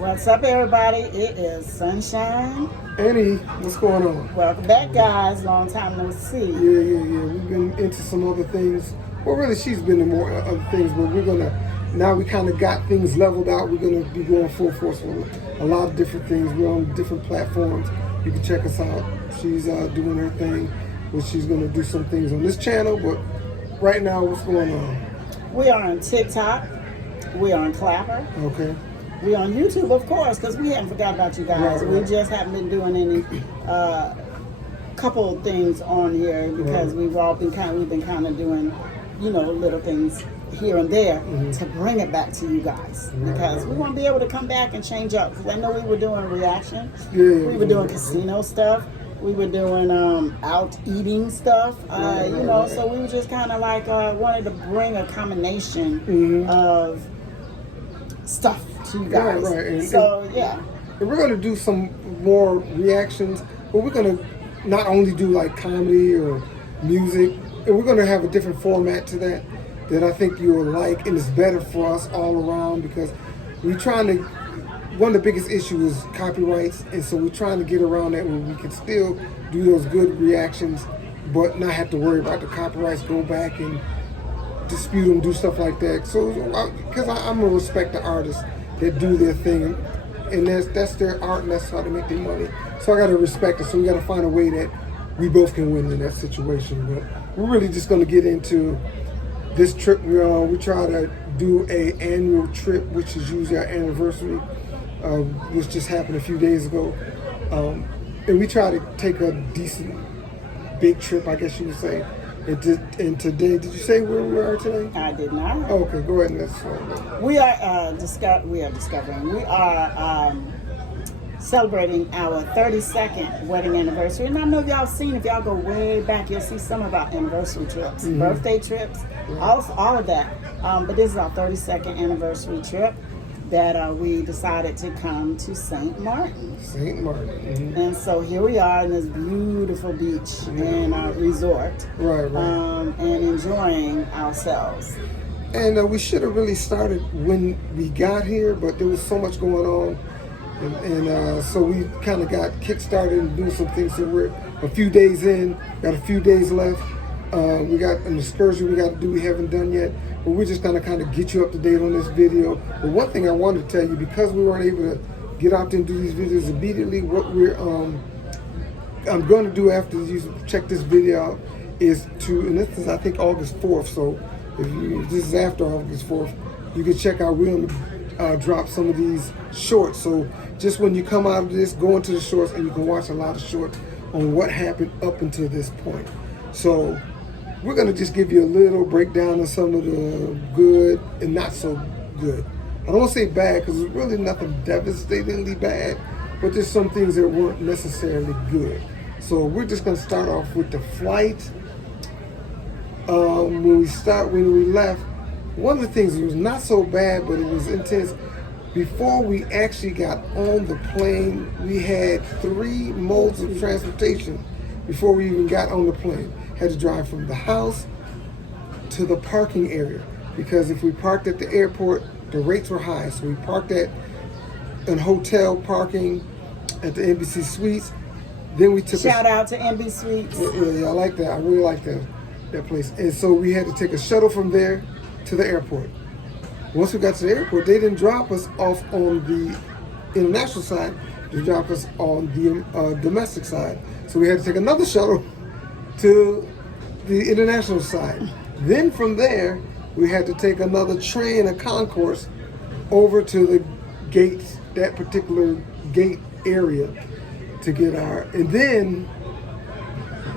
What's up, everybody? It is Sunshine. Annie, what's going on? Welcome back, guys. Long time no see. Yeah. We've been into some other things. Well, really, she's been in more other things, but now we kind of got things leveled out. We're going to be going full force with a lot of different things. We're on different platforms. You can check us out. She's doing her thing, which she's going to do some things on this channel, but right now, what's going on? We are on TikTok. We are on Clapper. Okay. We on YouTube, of course, because we haven't forgot about you guys. Right. We just haven't been doing any couple things on here because we've been kind of doing, little things here and there to bring it back to you guys because we want to be able to come back and change up. Because I know we were doing reaction, we were doing casino stuff, we were doing out eating stuff, So we were just kind of like wanted to bring a combination of stuff to you guys. Right. And we're going to do some more reactions, but we're going to not only do like comedy or music, and we're going to have a different format to that I think you'll like, and it's better for us all around because one of the biggest issues is copyrights, and so we're trying to get around that where we can still do those good reactions, but not have to worry about the copyrights, go back and dispute them, do stuff like that. So, because I'm gonna respect the artists that do their thing, and that's their art, and that's how they make their money. So I gotta respect it. So we gotta find a way that we both can win in that situation. But we're really just gonna get into this trip we're on. We try to do a annual trip, which is usually our anniversary, which just happened a few days ago, and we try to take a decent big trip, I guess you would say. And today, did you say where we are today? I did not. Oh, okay, go ahead and let's find We are discovering. We are celebrating our 32nd wedding anniversary. And I know y'all seen, if y'all go way back, you'll see some of our anniversary trips, birthday trips, all of that. But this is our 32nd anniversary trip that we decided to come to St. Maarten. St. Maarten. And so here we are in this beautiful beach and resort. Right. And enjoying ourselves. And we should have really started when we got here, but there was so much going on. And so we kind of got kick-started and doing some things. So we're a few days in, got a few days left. We got an excursion we got to do we haven't done yet. But we're just going to kind of get you up to date on this video. But one thing I wanted to tell you, because we weren't able to get out there and do these videos immediately, what I'm going to do after you check this video out is and this is I think August 4th, so if this is after August 4th, you can check out, we're going to drop some of these shorts. So just when you come out of this, go into the shorts and you can watch a lot of shorts on what happened up until this point. So we're going to just give you a little breakdown of some of the good and not so good. I don't want to say bad because there's really nothing devastatingly bad, but there's some things that weren't necessarily good. So we're just going to start off with the flight. When we left, one of the things that was not so bad, but it was intense. Before we actually got on the plane, we had 3 modes of transportation before we even got on the plane. Had to drive from the house to the parking area because if we parked at the airport, the rates were high. So we parked at an hotel parking at the NBC Suites. Then we took Shout out to NB Suites. Yeah, I like that. I really like that place. And so we had to take a shuttle from there to the airport. Once we got to the airport, they didn't drop us off on the international side. They dropped us on the domestic side. So we had to take another shuttle to the international side. Then from there, we had to take another train, a concourse, over to the gates, that particular gate area to get and then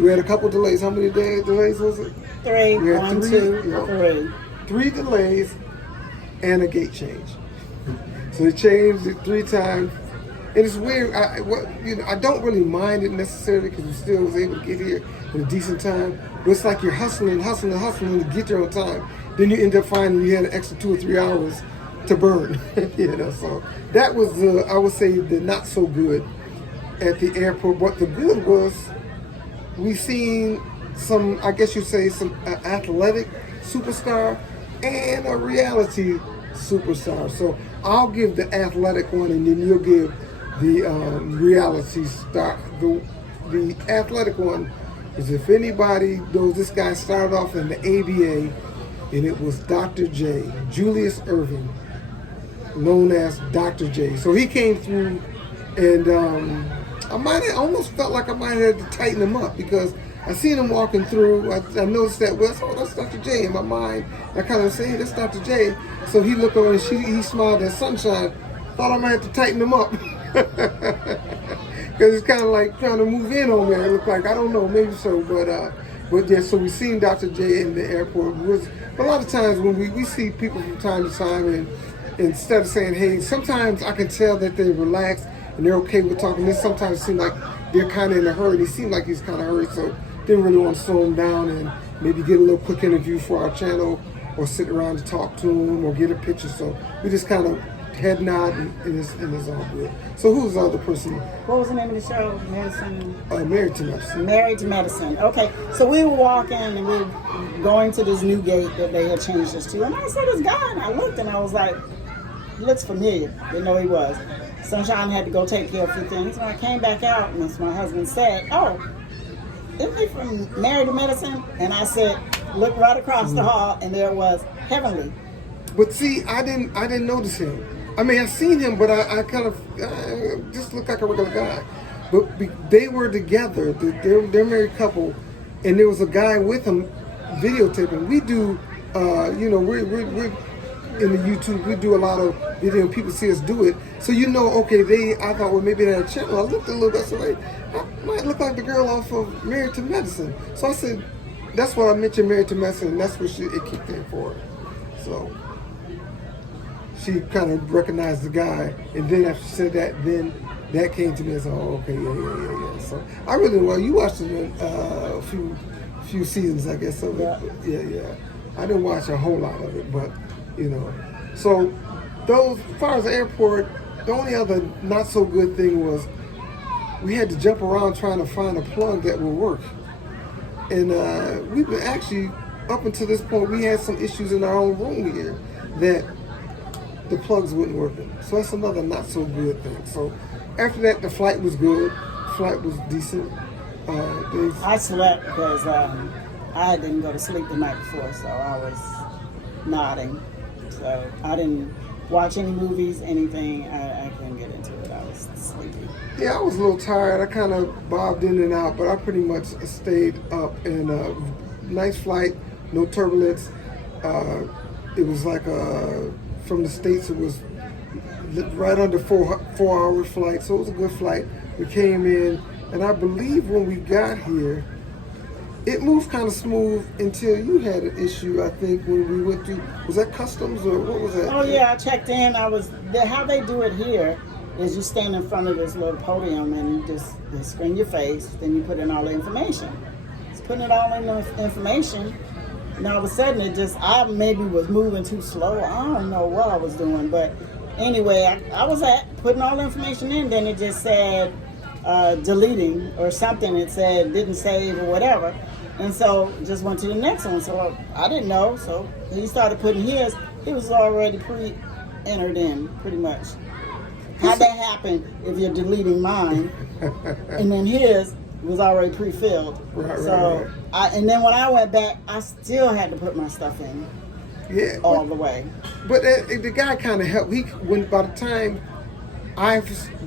we had a couple delays. How many delays was it? 3. We had 1, 3, 2, 3. 3 delays and a gate change. So they changed it 3 times. And it's weird. I don't really mind it necessarily because we still was able to get here in a decent time. But it's like you're hustling to get there on time. Then you end up finding you had an extra 2 or 3 hours to burn. So that was I would say the not so good at the airport. But the good was we seen some, I guess you'd say, some athletic superstar and a reality superstar. So I'll give the athletic one, and then you'll give the reality star. The athletic one is, if anybody knows, this guy started off in the ABA, and it was Dr. J, Julius Irving, known as Dr. J. So he came through, and I almost felt like I might have had to tighten him up, because I seen him walking through. I noticed that, well, oh, that's Dr. J in my mind. I kind of say, hey, that's Dr. J. So he looked over and he smiled at Sunshine. Thought I might have to tighten him up. Because it's kind of like trying to move in on me. It looked like, I don't know, maybe so. But yeah, so we seen Dr. J in the airport. But a lot of times when we see people from time to time, and instead of saying, hey, sometimes I can tell that they're relaxed and they're okay with talking. This sometimes seem like they're kind of in a hurry. He seemed like he's kind of hurried, so didn't really want to slow him down and maybe get a little quick interview for our channel, or sit around to talk to him, or get a picture. So we just kind of head nod, and it's all good. So who's the other person? What was the name of the show? Medicine? Married to Medicine. Married to Medicine. Okay, so we were walking and we were going to this new gate that they had changed us to, and I saw this guy, and I looked and I was like, he looks familiar. Didn't know he was. Sunshine had to go take care of a few things. When I came back out, and my husband said, oh, isn't he from Married to Medicine? And I said, look right across the hall, and there it was, Heavenly. But see, I didn't notice him. I mean, I seen him, but I kind of just looked like a regular guy. But they were together. They're a married couple, and there was a guy with him videotaping. We do, we're in the YouTube. We do a lot of video. People see us do it, so okay. I thought, well, maybe they had a channel. I looked a little bit, so like, I might look like the girl off of Married to Medicine. So I said, that's why I mentioned Married to Medicine, and that's what it kicked in for her. So she kind of recognized the guy, and then after she said that, then that came to me as, oh, okay, yeah. So I really, well, you watched a few seasons, I guess, of it. Yeah. I didn't watch a whole lot of it, but So as far as the airport, the only other not so good thing was we had to jump around trying to find a plug that would work. And we've been actually, up until this point, we had some issues in our own room here that the plugs wouldn't work. So that's another not so good thing. So after that, the flight was good. Flight was decent. I slept because I didn't go to sleep the night before, so I was nodding. So I didn't watch any movies, anything. I couldn't get into it. I was sleepy. Yeah, I was a little tired. I kind of bobbed in and out, but I pretty much stayed up. And nice flight, no turbulence. It was like from the States, it was right under 4-hour flight, so it was a good flight. We came in, and I believe when we got here, it moved kind of smooth until you had an issue, I think, when we went through, was that customs or what was that? Oh yeah, I checked in. How they do it here is you stand in front of this little podium and you screen your face, then you put in all the information. It's putting it all in the information, and all of a sudden I maybe was moving too slow. I don't know what I was doing, but anyway, I was putting all the information in, then it just said deleting or something. It said didn't save or whatever. And so just went to the next one. So I didn't know. So he started putting his. He was already pre-entered in, pretty much. How'd that happen if you're deleting mine? And then his was already pre-filled. Right. And then when I went back, I still had to put my stuff in. Yeah. All the way. But the guy kind of helped. By the time I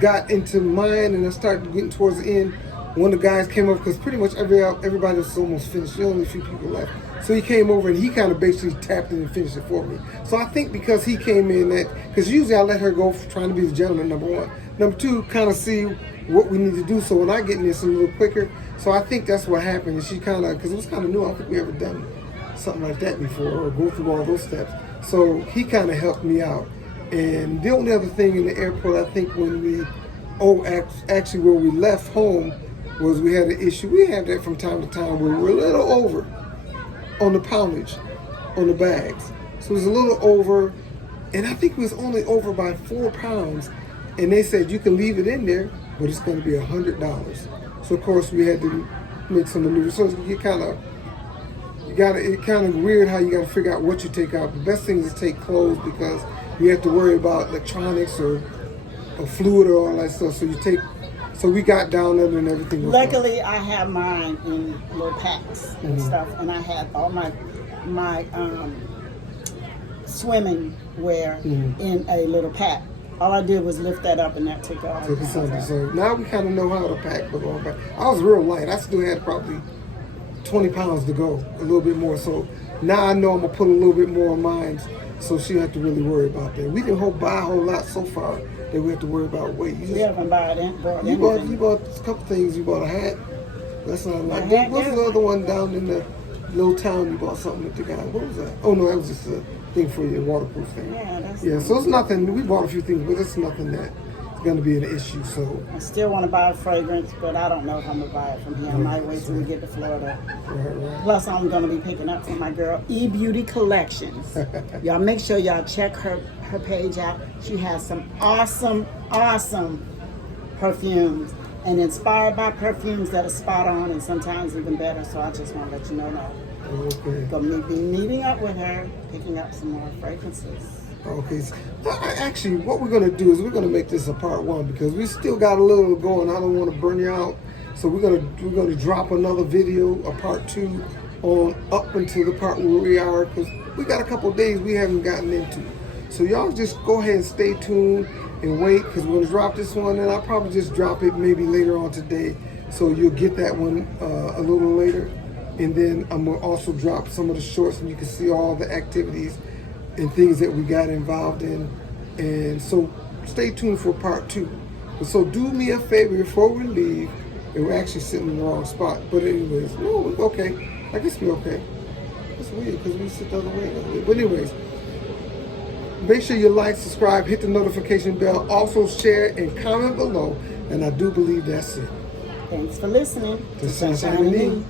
got into mine and I started getting towards the end, one of the guys came up, because pretty much everybody was almost finished. There only a few people left. So he came over and he kind of basically tapped in and finished it for me. So I think because he came in, because usually I let her go trying to be the gentleman, number one. Number two, kind of see what we need to do. So when I get in this a little quicker, so I think that's what happened. And she kind of, because it was kind of new, I don't think we ever done something like that before or go through all those steps. So he kind of helped me out. And the only other thing in the airport, I think actually where we left home, was we had an issue. We have that from time to time where we're a little over on the poundage on the bags. So it was a little over, and I think it was only over by 4 pounds. And they said you can leave it in there, but it's going to be $100. So of course we had to make some maneuvers. So it's kind of weird how you got to figure out what you take out. The best thing is to take clothes, because we have to worry about electronics or fluid or all that stuff. So we got down there and everything was Luckily, I have mine in little packs and stuff, and I had all my swimming wear in a little pack. All I did was lift that up, and that took off. So now we kind of know how to pack the going back. I was real light. I still had probably 20 pounds to go, a little bit more. So now I know I'm gonna put a little bit more on mine, so she don't have to really worry about that. We didn't buy a whole lot so far that we have to worry about weight. We haven't bought anything. You bought a couple things. You bought a hat. That's not a lot. What's the other one down in the little town? You bought something with the guy. What was that? Oh no, that was just a thing for your waterproof thing. Yeah, so it's nothing. We bought a few things, but it's nothing that's going to be an issue. So I still want to buy a fragrance, but I don't know if I'm gonna buy it from here. I might wait till we get to Florida. Right. Plus, I'm gonna be picking up from my girl E-Beauty Collections. Y'all make sure y'all check her page out. She has some awesome perfumes, and inspired by perfumes that are spot on and sometimes even better. So I just want to let you know that. Okay. Gonna be meeting up with her, picking up some more fragrances. Okay. So, actually, what we're going to do is we're going to make this a part one because we still got a little to go, and I don't want to burn you out. So we're gonna drop another video, a part 2, on up until the part where we are, because we got a couple of days we haven't gotten into. So y'all just go ahead and stay tuned and wait, because we're gonna drop this one, and I'll probably just drop it maybe later on today, so you'll get that one a little later. And then I'm gonna also drop some of the shorts, and you can see all the activities and things that we got involved in. And so stay tuned for part 2. So do me a favor before we leave, and we're actually sitting in the wrong spot. But anyways, no, we're okay. I guess we're okay. It's weird because we sit the other way. But anyways, make sure you like, subscribe, hit the notification bell, also share and comment below. And I do believe that's it. Thanks for listening to Sunshine and Me.